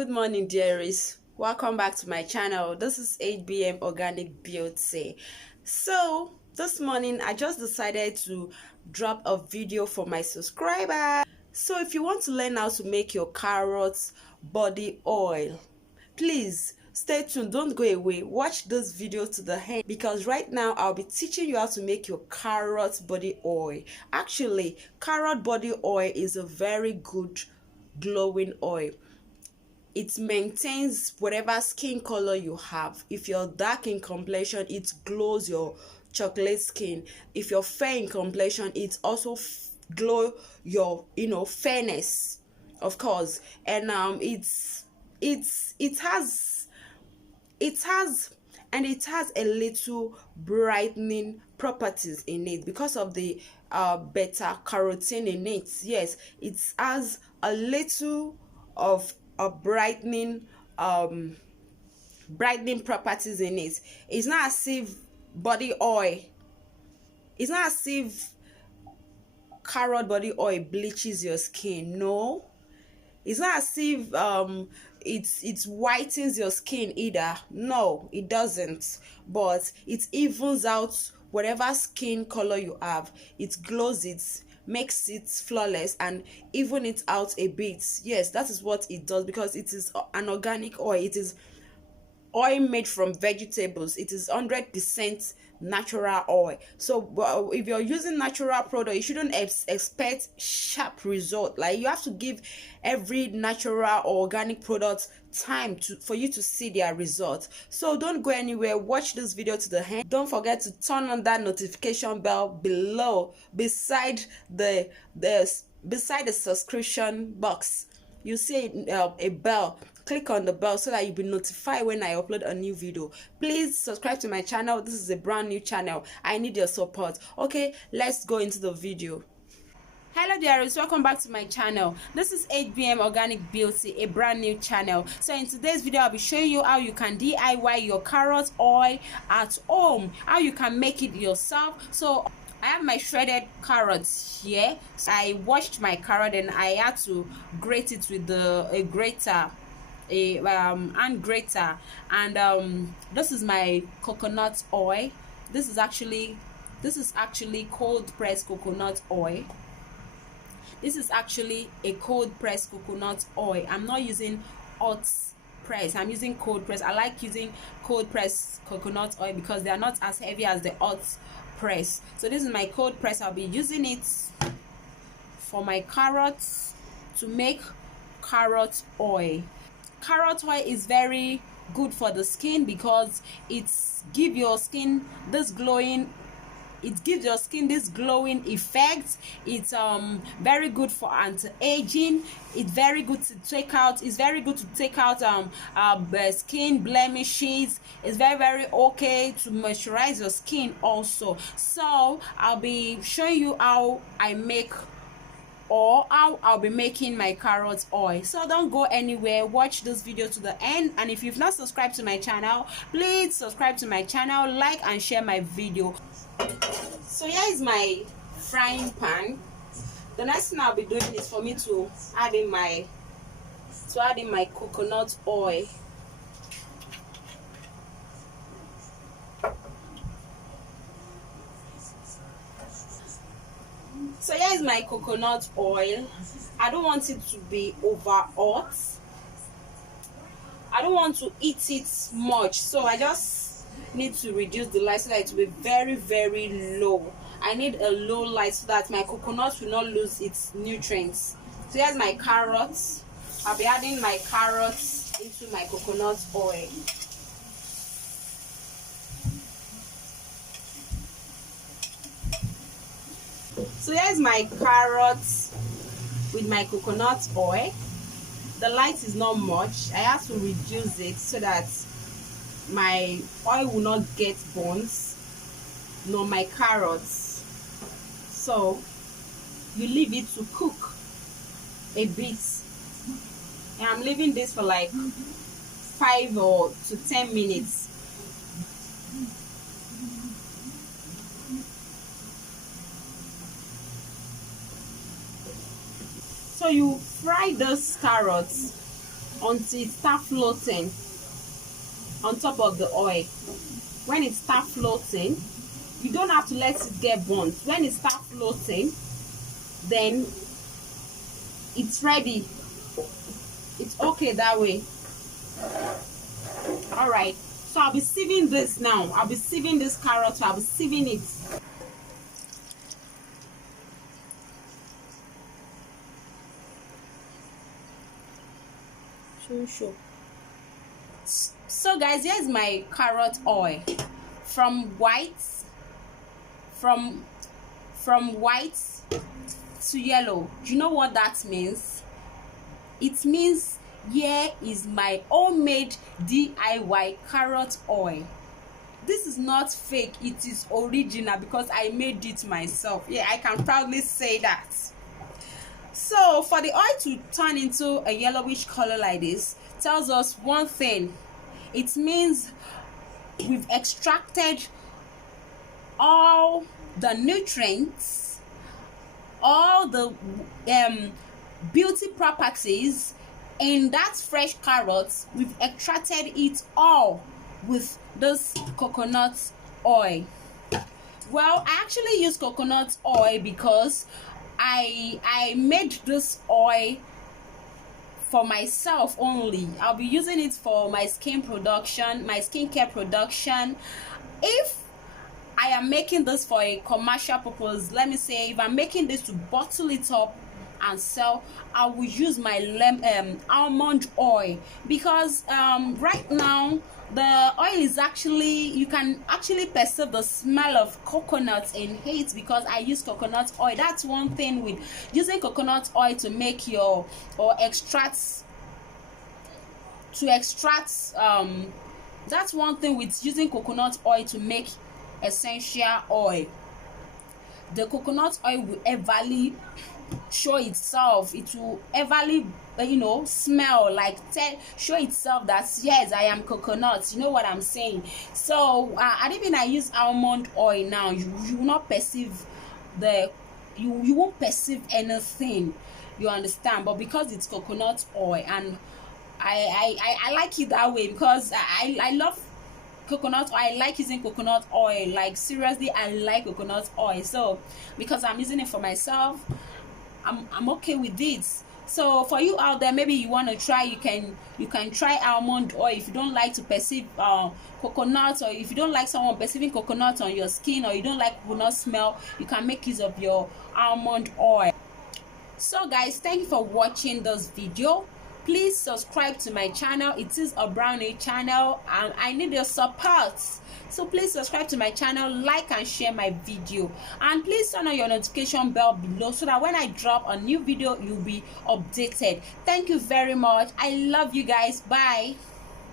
good morning, dearies. Welcome back to my channel. This is 8 BM Organic Beauty. So this morning I just decided to drop a video for my subscribers. So if you want to learn how to make your carrots body oil, please stay tuned, don't go away, watch this video to the end, because right now I'll be teaching you how to make your carrot body oil. Actually, carrot body oil is a very good glowing oil. It maintains whatever skin color you have. If you're dark in complexion, it glows your chocolate skin. If you're fair in complexion, it also glow your fairness, of course. And it has a little brightening properties in it because of the beta carotene in it. Yes, it has a little of a brightening properties in it. It's not as if body oil, it's not as if carrot body oil bleaches your skin. No, it's not as if it whitens your skin either. No, it doesn't. But it evens out whatever skin color you have. It glows it, makes it flawless, and even it out a bit. Yes, that is what it does, because it is an organic oil. It is oil made from vegetables. It is 100% natural oil. So if you're using natural product, you shouldn't expect sharp result. Like, you have to give every natural or organic product time for you to see their results. So don't go anywhere, watch this video to the end. Don't forget to turn on that notification bell below, beside the subscription box. You see a bell. Click on the bell so that you'll be notified when I upload a new video. Please subscribe to my channel. This is a brand new channel. I need your support. Okay, let's go into the video. Hello dears, welcome back to my channel. This is 8 BM Organic Beauty, a brand new channel. So in today's video I'll be showing you how you can DIY your carrot oil at home, how you can make it yourself. So I have my shredded carrots here. So I washed my carrot and I had to grate it with a grater, hand grater. And this is my coconut oil. This is actually cold pressed coconut oil. This is actually a cold pressed coconut oil. I'm not using hot press, I'm using cold press. I like using cold pressed coconut oil because they are not as heavy as the hot press. So this is my cold press. I'll be using it for my carrots to make carrot oil. Carrot oil is very good for the skin because it gives your skin this glowing effect. It's very good for anti-aging. It's very good to take out skin blemishes. It's very okay to moisturize your skin also. So I'll be showing you how I make, or how I'll be making my carrot oil. So don't go anywhere, watch this video to the end. And if you've not subscribed to my channel, please subscribe to my channel, like and share my video. So here is my frying pan. The next thing I'll be doing is for me to add in my coconut oil. So here is my coconut oil. I don't want it to be over hot. I don't want to eat it much, so I just need to reduce the light so that it will be very low. I need a low light so that my coconut will not lose its nutrients. So here's my carrots. I'll be adding my carrots into my coconut oil. So here's my carrots with my coconut oil. The light is not much. I have to reduce it so that my oil will not get burnt, nor my carrots. So you leave it to cook a bit, and I'm leaving this for like 5 to 10 minutes. So you fry those carrots until it starts floating on top of the oil. When it starts floating, you don't have to let it get burnt. When it starts floating, then it's ready. It's okay that way. All right, so I'll be sieving this now. I'll be sieving this carrot. I'll be sieving it. Show. So guys, here's my carrot oil from white to yellow. Do you know what that means? It means here is my homemade DIY carrot oil. This is not fake, it is original because I made it myself. Yeah, I can proudly say that. So for the oil to turn into a yellowish color like this tells us one thing. It means we've extracted all the nutrients, all the beauty properties in that fresh carrot. We've extracted it all with this coconut oil. Well, I actually use coconut oil because I made this oil for myself only. I'll be using it for my skin production, my skincare production. If I am making this for a commercial purpose, let me say if I'm making this to bottle it up and sell, I will use my almond oil because right now the oil is actually, you can actually perceive the smell of coconut in it because I use coconut oil. That's one thing with using coconut oil to make your extract that's one thing with using coconut oil to make essential oil. The coconut oil will everly show itself. It will everly smell like show itself that yes, I am coconut. You know what I'm saying? So and even I use almond oil now, you will not perceive you won't perceive anything, you understand? But because it's coconut oil, and I like it that way because I love coconut oil. I like using coconut oil, like seriously I like coconut oil. So because I'm using it for myself, I'm okay with this. So for you out there, maybe you want to try, you can try almond oil. If you don't like to perceive coconut, or if you don't like someone perceiving coconut on your skin, or you don't like coconut smell, you can make use of your almond oil. So guys, thank you for watching this video. Please subscribe to my channel. It is a brownie channel and I need your support. So please subscribe to my channel, like and share my video, and please turn on your notification bell below so that when I drop a new video you'll be updated. Thank you very much. I love you guys. Bye.